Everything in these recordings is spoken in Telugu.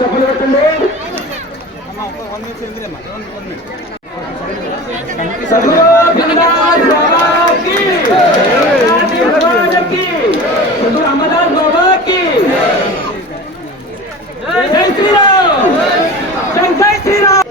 చెప్పలు పెట్టండి. సద్గురు బాబాకి జై శ్రీరామ్ జై శ్రీరామ్.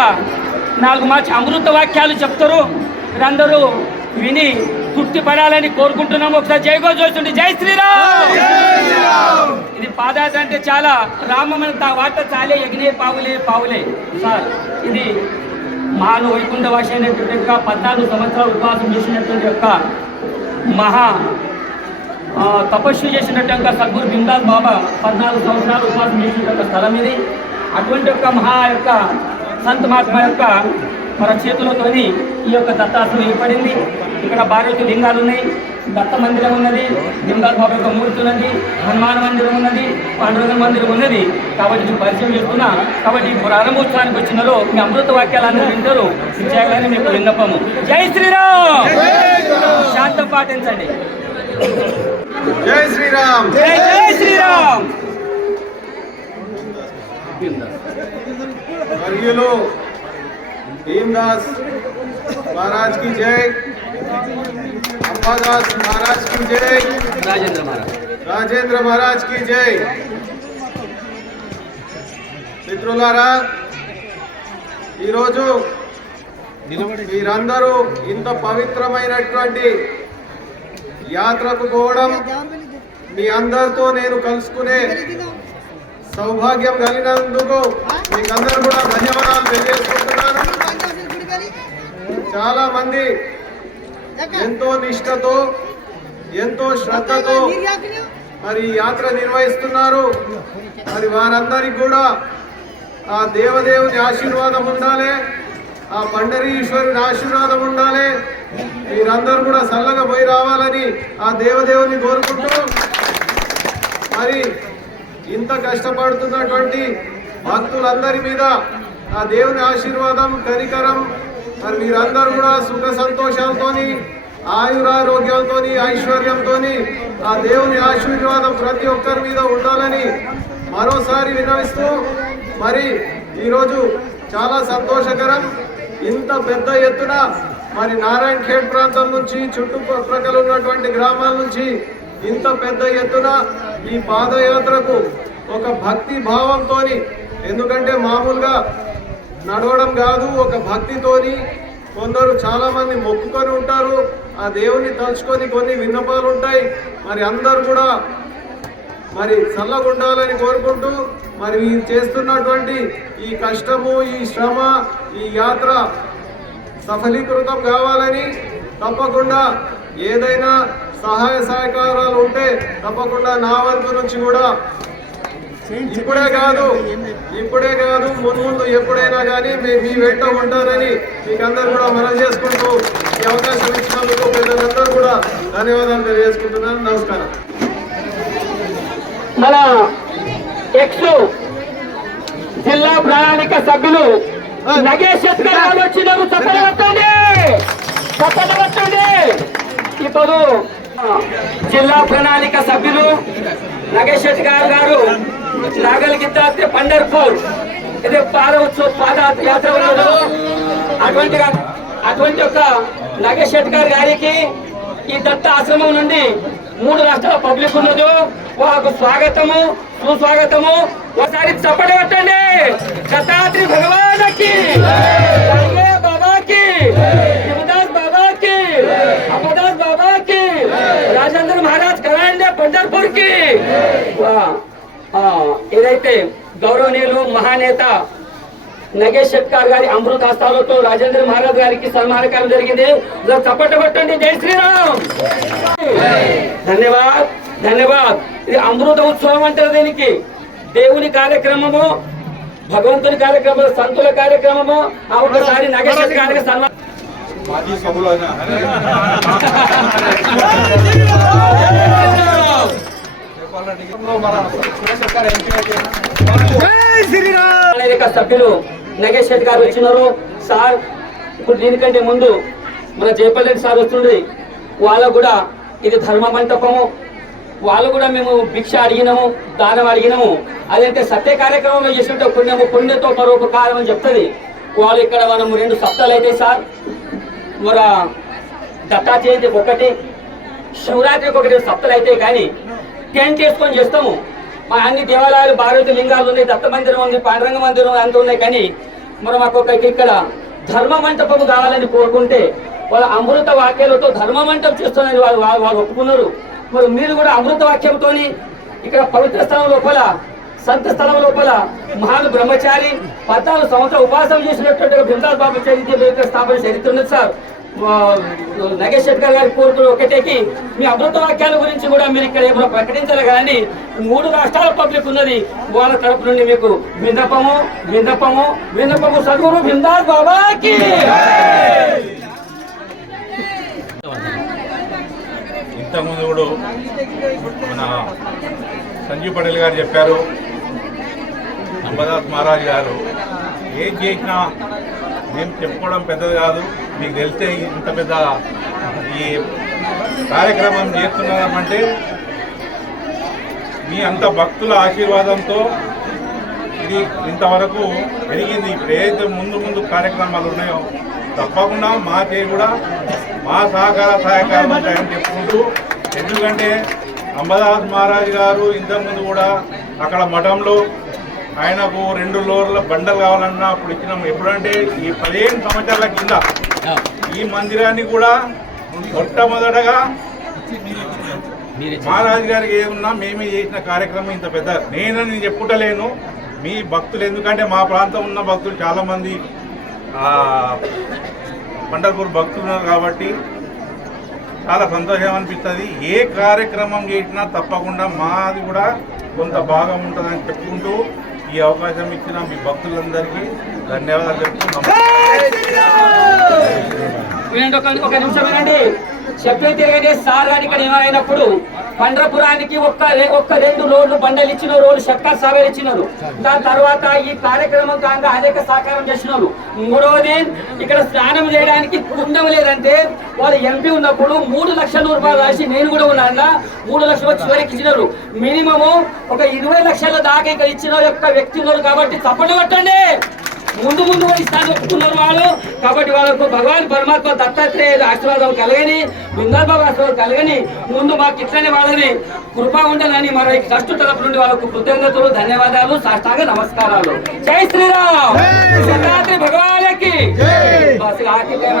కూడా నాలుగు మంచి అమృత వాక్యాలు చెప్తారు. మీరందరూ విని తృప్తి పడాలని కోరుకుంటున్నాము. ఒకసారి జైగో చూస్తుంటే జై శ్రీరామ్! ఇది పాదయాత్ర అంటే చాలా రామమైన వార్త చాలే ఎగినే పావులే పావులే. సార్ ఇది మహాను వైకుంఠ వాష అయినటువంటి యొక్క పద్నాలుగు సంవత్సరాలు ఉపవాసం చేసినటువంటి యొక్క మహా తపస్సు చేసినట్టు యొక్క సద్గురు బిందాస్ బాబా పద్నాలుగు సంవత్సరాలు ఉపవాసం చేసినట్టు స్థలం ఇది. అటువంటి యొక్క మహా యొక్క సంత మహాత్మ యొక్క మన చేతులతోని ఈ యొక్క దత్తాశ్రమం ఏర్పడింది. ఇక్కడ భారతీయ లింగాలు ఉన్నాయి. దత్త మందిరం ఉన్నది. బిందాస్ బాబా యొక్క మూర్తి ఉన్నది. హనుమాన మందిరం ఉన్నది. పాండురంగ మందిరం ఉన్నది. కాబట్టి మీకు పరిచయం చేస్తున్నా. కాబట్టి ప్రారంభోత్సవానికి వచ్చినారో మీ అమృత వాక్యాలను వింటారు. విజయాలని మీకు విన్నపము. జై శ్రీరామ్! శాంతం పాటించండి. జై శ్రీరామ్! జై జై శ్రీరామ్! వర్గీయులు భీమ్దాస్ మహారాజ్కి జై. అంబాదాస్ మహారాజ్కి జై. రాజేంద్ర మహారాజ్. రాజేంద్ర మహారాజ్కి జై. మిత్రులారా ఈరోజు మీరందరూ ఇంత పవిత్రమైనటువంటి యాత్రకు పోవడం మీ అందరితో నేను కలుసుకునే సౌభాగ్యం కలిగినందుకు మీకందరూ కూడా ధన్యవాదాలు తెలియజేసుకుంటున్నాను. చాలా మంది ఎంతో నిష్ఠతో ఎంతో శ్రద్ధతో మరి యాత్ర నిర్వహిస్తున్నారు. మరి వారందరికీ కూడా ఆ దేవదేవుని ఆశీర్వాదం ఉండాలి ఆ పండరీశ్వరుని ఆశీర్వాదం ఉండాలి. మీరందరూ కూడా చల్లగా పోయి రావాలని ఆ దేవదేవుని కోరుకుంటూ మరి ఇంత కష్టపడుతున్నటువంటి భక్తులందరి మీద ఆ దేవుని ఆశీర్వాదం కనికరం. మరి మీరందరూ కూడా సుఖ సంతోషాలతోని ఆయురారోగ్యాలతోని ఐశ్వర్యంతోని ఆ దేవుని ఆశీర్వాదం ప్రతి ఒక్కరి మీద ఉండాలని మరోసారి వినవిస్తూ మరి ఈరోజు చాలా సంతోషకరం. ఇంత పెద్ద ఎత్తున మరి నారాయణ ఖేడ్ ప్రాంతం నుంచి చుట్టుపక్కల ఉన్నటువంటి గ్రామాల నుంచి ఇంత పెద్ద ఎత్తున ఈ పాదయాత్రకు ఒక భక్తి భావంతోని ఎందుకంటే మామూలుగా నడవడం కాదు ఒక భక్తితోని కొందరు చాలామంది మొక్కుకొని ఉంటారు ఆ దేవుని తలుచుకొని కొన్ని విన్నపాలు ఉంటాయి. మరి అందరు కూడా మరి చల్లగా ఉండాలని కోరుకుంటూ మరి మీరు చేస్తున్నటువంటి ఈ కష్టము ఈ శ్రమ ఈ యాత్ర సఫలీకృతం కావాలని తప్పకుండా ఏదైనా సహాయ సహకారాలు ఉంటే తప్పకుండా నా వంతు నుంచి కూడా ఇప్పుడే కాదు ఇప్పుడే కాదు ముందు ముందు ఎప్పుడైనా కానీ మీ మీ వెంట ఉంటారని మీకు అందరు కూడా మనం చేసుకుంటూ ఈ అవకాశం ఇచ్చినందుకు పెద్దలందరూ కూడా ధన్యవాదాలు తెలియజేసుకుంటున్నాను. నమస్కారం. మన ఎక్స్ జిల్లా ప్రణాళిక సభ్యులు నగేష్ గారు వచ్చినారు. చప్పలు పట్టండి ఇప్పుడు జిల్లా ప్రణాళిక సభ్యులు నగేష్ శెట్కర్ గారు నాగల్ గిత్త పండర్పూర్. ఇది పాద ఉత్సవ ఉన్నదో అటువంటి అటువంటి ఒక నాగేష్ శెట్కర్ గారికి ఈ దత్త ఆశ్రమం నుండి మూడు రాష్ట్రాల పబ్లిక్ ఉన్నది వాళ్ళకు స్వాగతము సుస్వాగతము. ఒకసారి చప్పటి కొట్టండి. దత్తాత్రి భగవానకి బాబాకి. శివదాస్ బాబాకి. అమ్మదాస్ బాబాకి. రాజేంద్ర మహారాజ్ కరాండే పండర్పూర్కి ఏదైతే గౌరవనీయులు మహానేత నగేష్ షెట్కార్ గారి అమృత హస్తాలతో రాజేంద్ర మహారాజ్ గారికి సన్మానకారం జరిగింది. ఒకసారి చప్పట్లు కొట్టండి. జై శ్రీరామ్! ధన్యవాద్ ధన్యవాద్. ఇది అమృత ఉత్సవం అంటారు దీనికి. దేవుని కార్యక్రమము భగవంతుని కార్యక్రమం సంతుల కార్యక్రమము. ఆ ఒకసారి నగేష్ షెట్ గారికి సన్మానం మాజీ సభలో ప్రణాళిక సభ్యులు నగేష్ శెట్టి గారు వచ్చినారు. సార్ ఇప్పుడు దీనికంటే ముందు మన జయపల్లి సార్ వస్తుంది వాళ్ళకు కూడా ఇది ధర్మ మంటపము. వాళ్ళు కూడా మేము భిక్ష అడిగినాము దానం అడిగినాము. అదంటే సత్య కార్యక్రమంలో చేసినట్టు పుణ్యము పుణ్యతో పరోపకారం అని చెప్తుంది. వాళ్ళు ఇక్కడ మనము రెండు సప్తాలు అయితే సార్. మన దత్తా జయంతి ఒకటి శివరాత్రికి ఒకటి సప్తలు అయితే కానీ టెంట్ వేసుకొని చేస్తాము. మా అన్ని దేవాలయాలు భారత లింగాలు ఉన్నాయి దత్త మందిరం ఉంది పాండురంగ మందిరం అంత ఉన్నాయి. కానీ మరి మాకు ఒక ఇక్కడ ధర్మ మంటపము కావాలని కోరుకుంటే వాళ్ళ అమృత వాక్యాలతో ధర్మ మంటపం చేస్తున్నారని వాళ్ళు వాళ్ళు వాళ్ళు ఒప్పుకున్నారు. మరి మీరు కూడా అమృత వాక్యంతో ఇక్కడ పవిత్ర స్థలం లోపల సంత స్థలం లోపల మహాను బ్రహ్మచారి పద్నాలుగు సంవత్సరాలు ఉపాసన చేసినటువంటి బృందాస్ బాబు చరిత్ర స్థాపన చరిత్ర ఉన్నది సార్. నగేష్ శెట్కర్ గారి కోరుకులు ఒకటేకి మీ అమృత వాక్యాల గురించి కూడా మీరు ఇక్కడ ఏమైనా ప్రకటించాలి కానీ మూడు రాష్ట్రాల పబ్లిక్ ఉన్నది. వాళ్ళ తరపు నుండి మీకు విన్నపము విన్నపము విన్నపము సద్గురు బృందాస్ బాబాకి! ఇంతకుముందు కూడా మన సంజీవ్ పటేల్ గారు చెప్పారు అంబదాస్ మహారాజ్ గారు ఏం చేసినా మేము చెప్పుకోవడం పెద్దది కాదు. మీకు తెలిస్తే ఇంత పెద్ద ఈ కార్యక్రమం చేస్తున్నామంటే మీ అంత భక్తుల ఆశీర్వాదంతో ఇది ఇంతవరకు పెరిగింది. ఇప్పుడు ఏదైతే ముందు ముందు కార్యక్రమాలు ఉన్నాయో తప్పకుండా మా చేయి కూడా మా సహకార సహాయకారం ఉంటాయని చెప్పుకుంటూ ఎందుకంటే అంబదాస్ మహారాజ్ గారు ఇంతకుముందు కూడా అక్కడ మఠంలో ఆయనకు రెండు లోర్ల బండలు కావాలన్నా అప్పుడు ఇచ్చినాం. ఎప్పుడంటే ఈ పదిహేను సంవత్సరాల కింద ఈ మందిరాన్ని కూడా మొట్టమొదటగా మహారాజు గారికి ఏమున్నా మేమే చేసిన కార్యక్రమం ఇంత పెద్ద. నేనని చెప్పుటలేను. మీ భక్తులు ఎందుకంటే మా ప్రాంతం ఉన్న భక్తులు చాలామంది పండర్పూర్ భక్తులు ఉన్నారు కాబట్టి చాలా సంతోషం అనిపిస్తుంది. ఏ కార్యక్రమం చేసినా తప్పకుండా మాది కూడా కొంత భాగం ఉంటుందని చెప్పుకుంటూ ఈ అవకాశం ఇచ్చిన మీ భక్తులందరికీ ధన్యవాదాలు చెప్తున్నాం వినండి ఒక నిమిషం వినండి. చెప్పే తిరగండి సార్ గారు ఇక్కడ ఏమైనప్పుడు పండ్రపురానికి ఒక్క ఒక్క రెండు రోడ్లు బండలు ఇచ్చిన రోడ్లు షక్కర్ సాగర్ ఇచ్చినారు. దాని తర్వాత ఈ కార్యక్రమం కాగా అనేక సహకారం చేసినారు. మూడవది ఇక్కడ స్నానం చేయడానికి పుణ్యం లేదంటే వాళ్ళు ఎంపీ ఉన్నప్పుడు మూడు లక్షల రూపాయలు రాసి నేను కూడా ఉన్నాను మూడు లక్షలు చివరికి ఇచ్చినారు. మినిమము ఒక ఇరవై లక్షల దాకా ఇక్కడ ఇచ్చిన యొక్క వ్యక్తి ఉన్నారు కాబట్టి తప్పని కొట్టండి. ముందు ముందు ఇస్తాను చెప్తున్నారు వాళ్ళు. కాబట్టి వాళ్ళకు భగవాన్ పరమాత్మ దత్తాత్రేయ ఆశీర్వాదం కలగని బృందాబాబు ఆశీర్వాదం కలగని ముందు మాకు ఇట్లనే వాళ్ళని కృపా ఉండాలని మన ట్రస్ట్ తరపు నుండి వాళ్ళకు కృతజ్ఞతలు ధన్యవాదాలు సాష్టాంగ నమస్కారాలు. జై శ్రీరామ్! శతాద్రి భగవానికి ఆకి టైం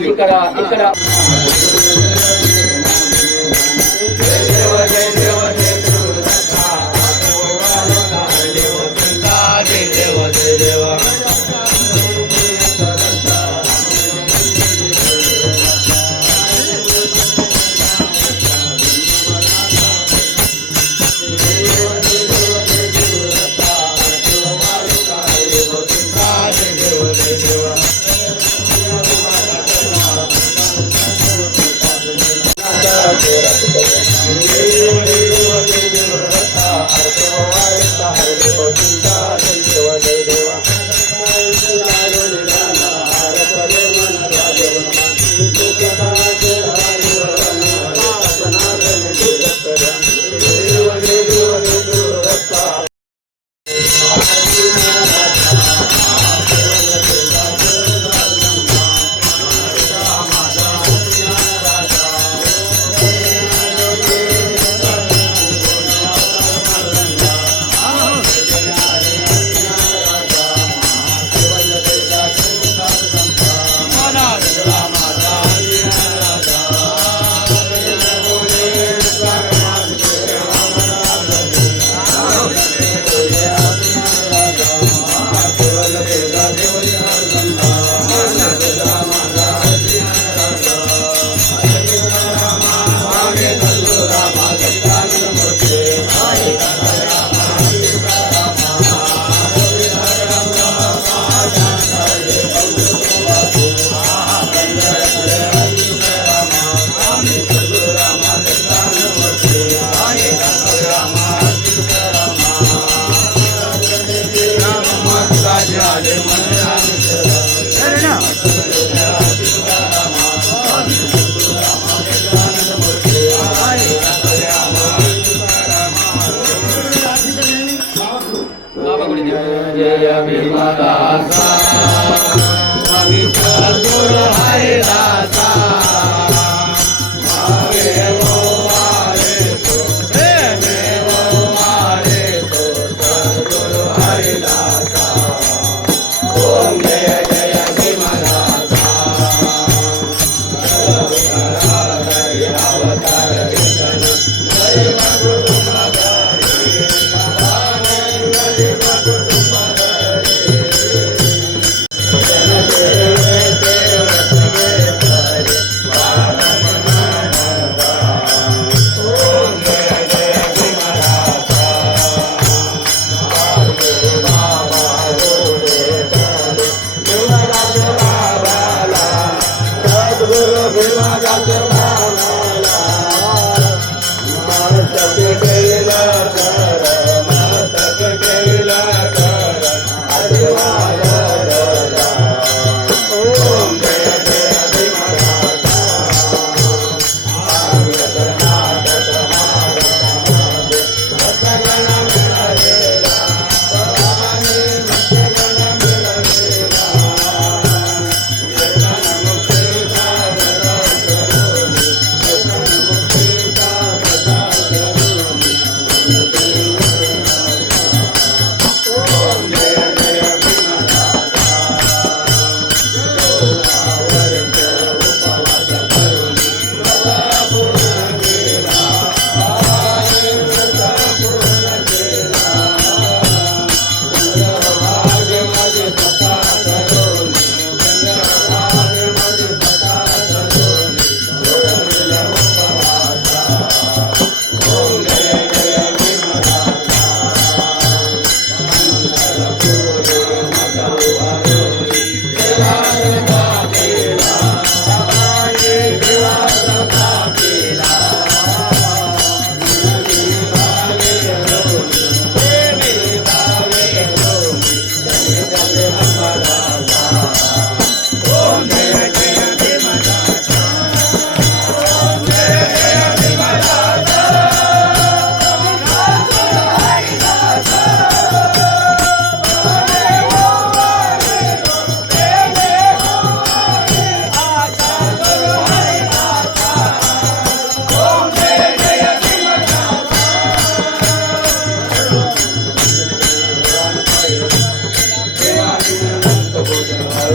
ఇక్కడ ఇక్కడ Jai